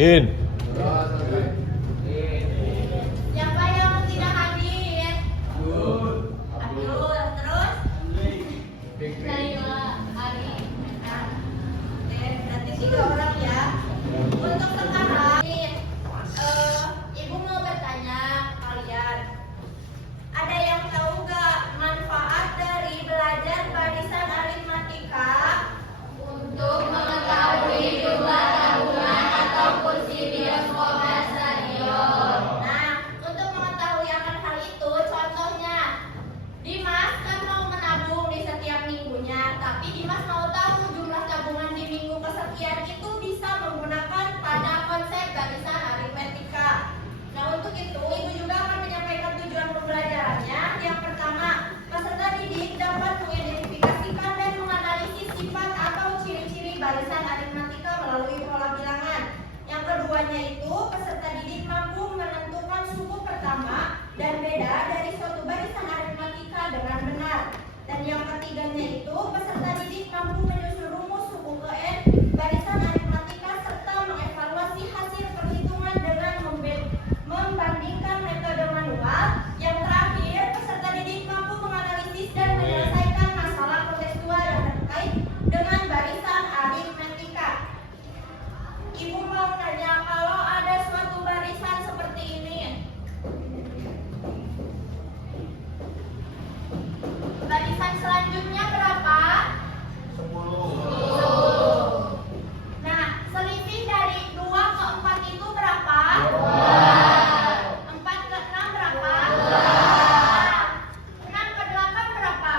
Amin. Siapa yang tidak hadir? Abdul. Terus? Naila, Ari. Nah, oke, berarti 3 orang ya. Untuk sekarang, Ibu mau bertanya ke kalian. Ada yang tahu nggak manfaat dari belajar barisan aritmatika? Untuk mengetahui jumlah tabungan atau kursi bioskop dan stadion. Nah, untuk mengetahui akan hal itu, contohnya Dimas kan mau menabung di setiap minggunya, tapi Dimas mau tahu jumlah tabungan di minggu kesekian itu bisa menggunakan pada konsep barisan aritmatika. Nah, untuk itu Ibu juga akan menyampaikan tujuan pembelajarannya. Yang pertama, peserta didik dapat mengidentifikasikan dan menganalisis sifat atau ciri-ciri barisan aritmatika melalui pola bilangan. Yang keduanya itu, peserta didik mampu menentukan suku pertama dan beda dari suatu barisan aritmatika dengan benar. Dan yang ketiganya itu, peserta didik mampu menyusun rumus suku ke N barisan aritmatika serta mengevaluasi hasil perhitungan dengan membandingkan metode manual. Yang terakhir, peserta didik mampu menganalisis dan menyelesaikan masalah kontekstual yang terkait dengan barisan aritmatika. Ibu mau nanya, kalau ada suatu barisan seperti ini, barisan selanjutnya berapa? 10. Nah, selisih dari 2 ke 4 itu berapa? 4 ke 6 berapa? 6 ke 8 berapa?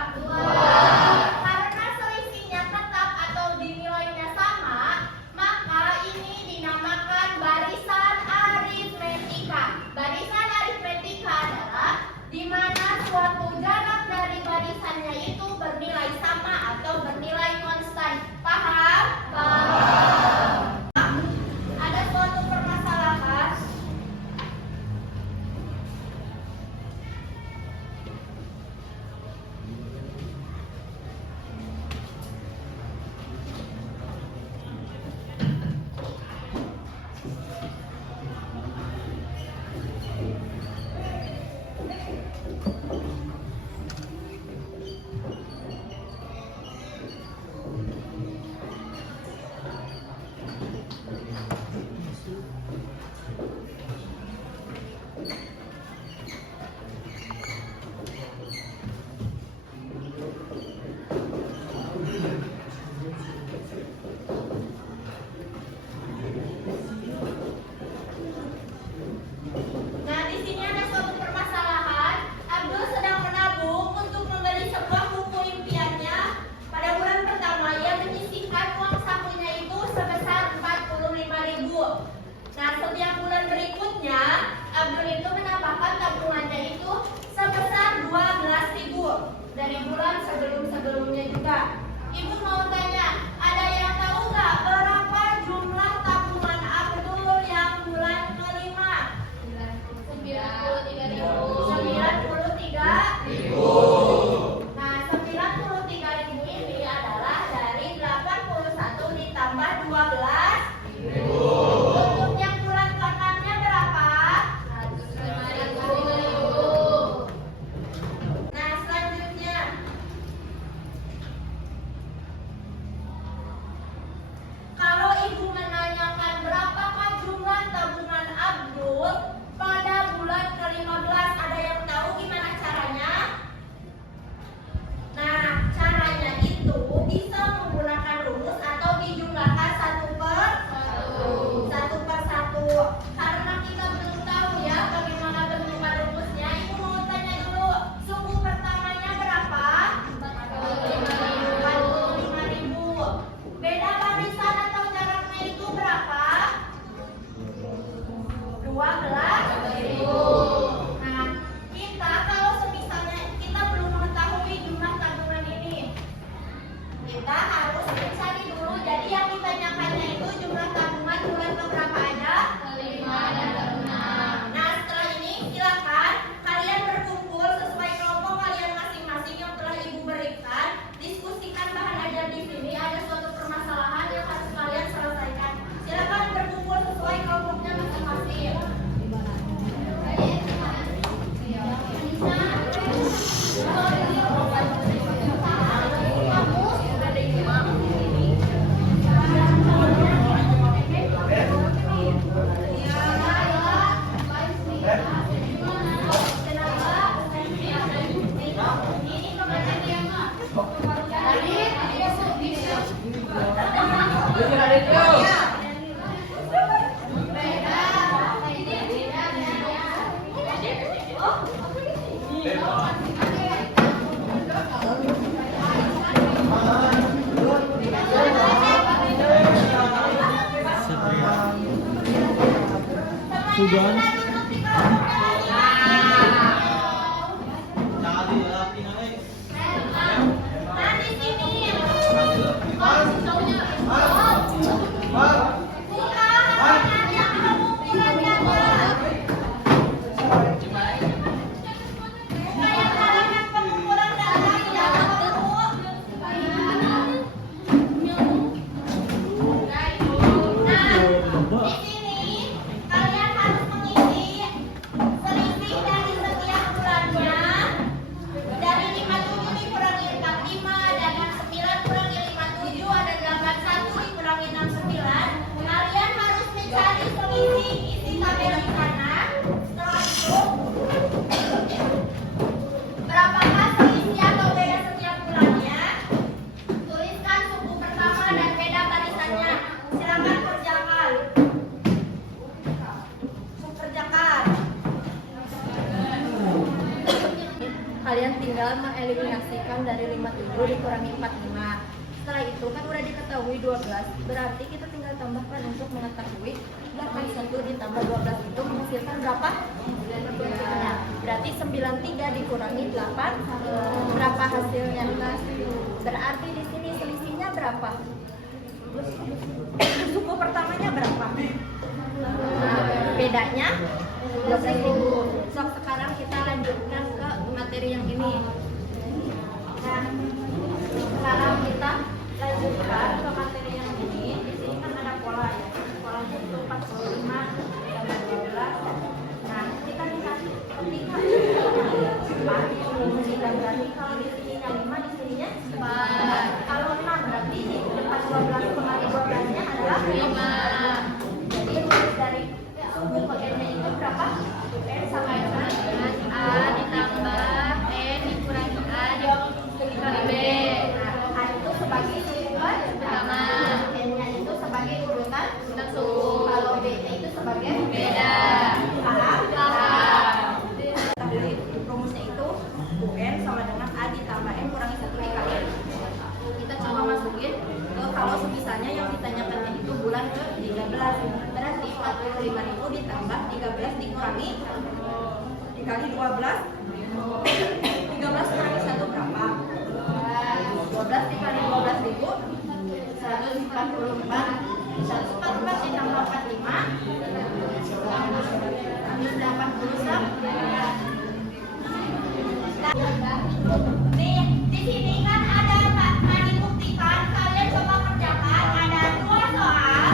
Karena selisihnya tetap atau dinilainya sama, maka ini dinamakan barisan aritmetika. Barisan aritmetika adalah di mana suatu jarak dari barisannya itu bernilai sama atau bernilai konstan. Paham? Paham. Ada suatu permasalahan. Nah, di sini ada suatu permasalahan. Abdul sedang menabung untuk membeli sebuah buku impiannya. Pada bulan pertama, ia menyisihkan uang sakunya itu sebesar 45.000. Nah, setiap bulan berikutnya, Abdul itu menambahkan tabungannya itu sebesar 12.000 dari bulan sebelum-sebelumnya juga. Ibu mau tanya, ada yang tahu nggak berapa jumlah tabungan Abdul yang bulan kelima? 93.000. Nah, 93.000 ini adalah dari 81 ditambah 12. Untuk yang bulan ke-6-nya berapa? 105.000. Nah, selanjutnya Sugan. Kalian tinggal mengeliminasikan dari 57 dikurangi 45. Setelah itu kan udah diketahui 12, berarti kita tinggal tambahkan untuk mengetahui 81 ditambah 12 itu menghasilkan berapa? Nah, berarti 93 dikurangi 8, berapa hasilnya? Berarti di sini selisihnya berapa? Suku pertamanya berapa? Nah, bedanya 12.000. So, sekarang kita lanjutkan ke materi yang ini. Nah, sekarang kita lanjutkan ke materi yang ini. Di sini kan ada pola ya. Polanya itu 45 tambah 12. Nah, kita dikasih ketika dan berarti kalau di sininya 5, di sininya 4. Kalau 6 berarti di depan 12 kembali 12-nya adalah 5. Jadi dari suku bagiannya itu berapa? N sama dengan A ditambah N dikurangi A dikali B. Nah, A itu sebagai urutan pertama, N-nya itu sebagai urutan suku, kalau B-nya itu sebagai beda. Paham? Rumusnya itu UN sama dengan A ditambah N kurangi 1 dikali. Kita coba masukin ke kalau misalnya yang ditanyakan itu bulan ke 13. Berarti 45.000 ditambah 13 dikurangi dikali 12. 13 kurangi 1 berapa? 12 dikali 12.000 144. 144 ditambah 45 189. Nih, di sini kan ada dibuktikan, kalian coba kerjakan, ada 2 soal.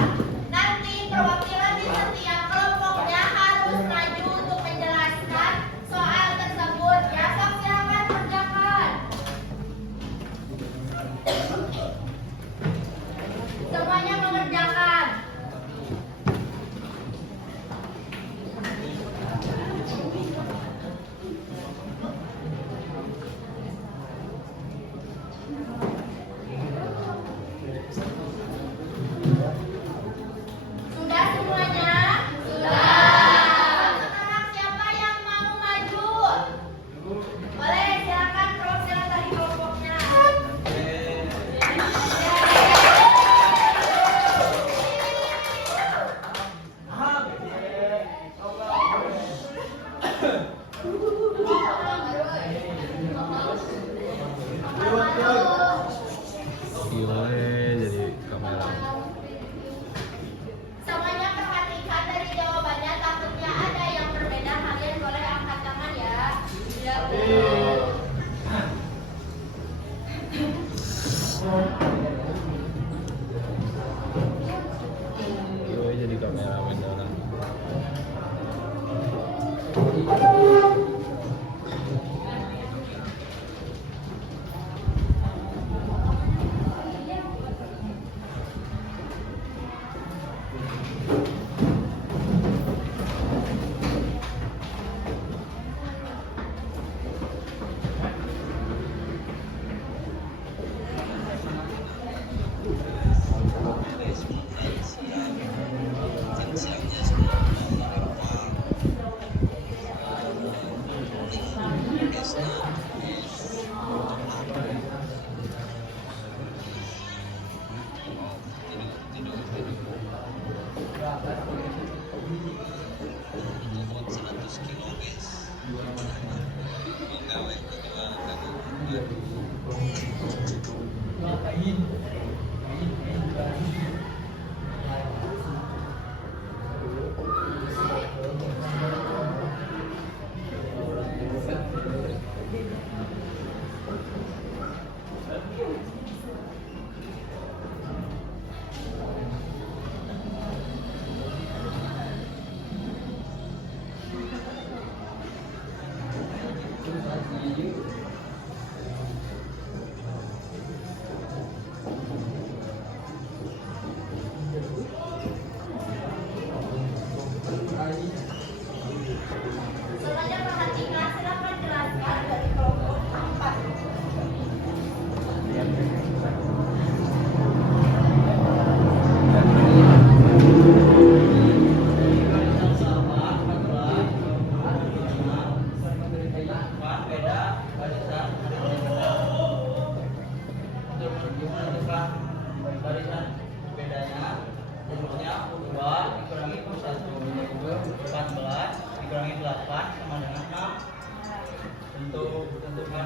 Nanti perwakilan di setiap kelompoknya harus maju untuk menjelaskan soal tersebut. Ya, sok silakan kerjakan. Semuanya mengerjakan. Bobot 100 kilo guys. Gawe kedua kaki. Semuanya perhatikan, silakan jelaskan dari kelompok 4. Bedanya rumusnya 2 dikurangi 1 14 dikurangi 8 sama dengan 6. Untuk tentukan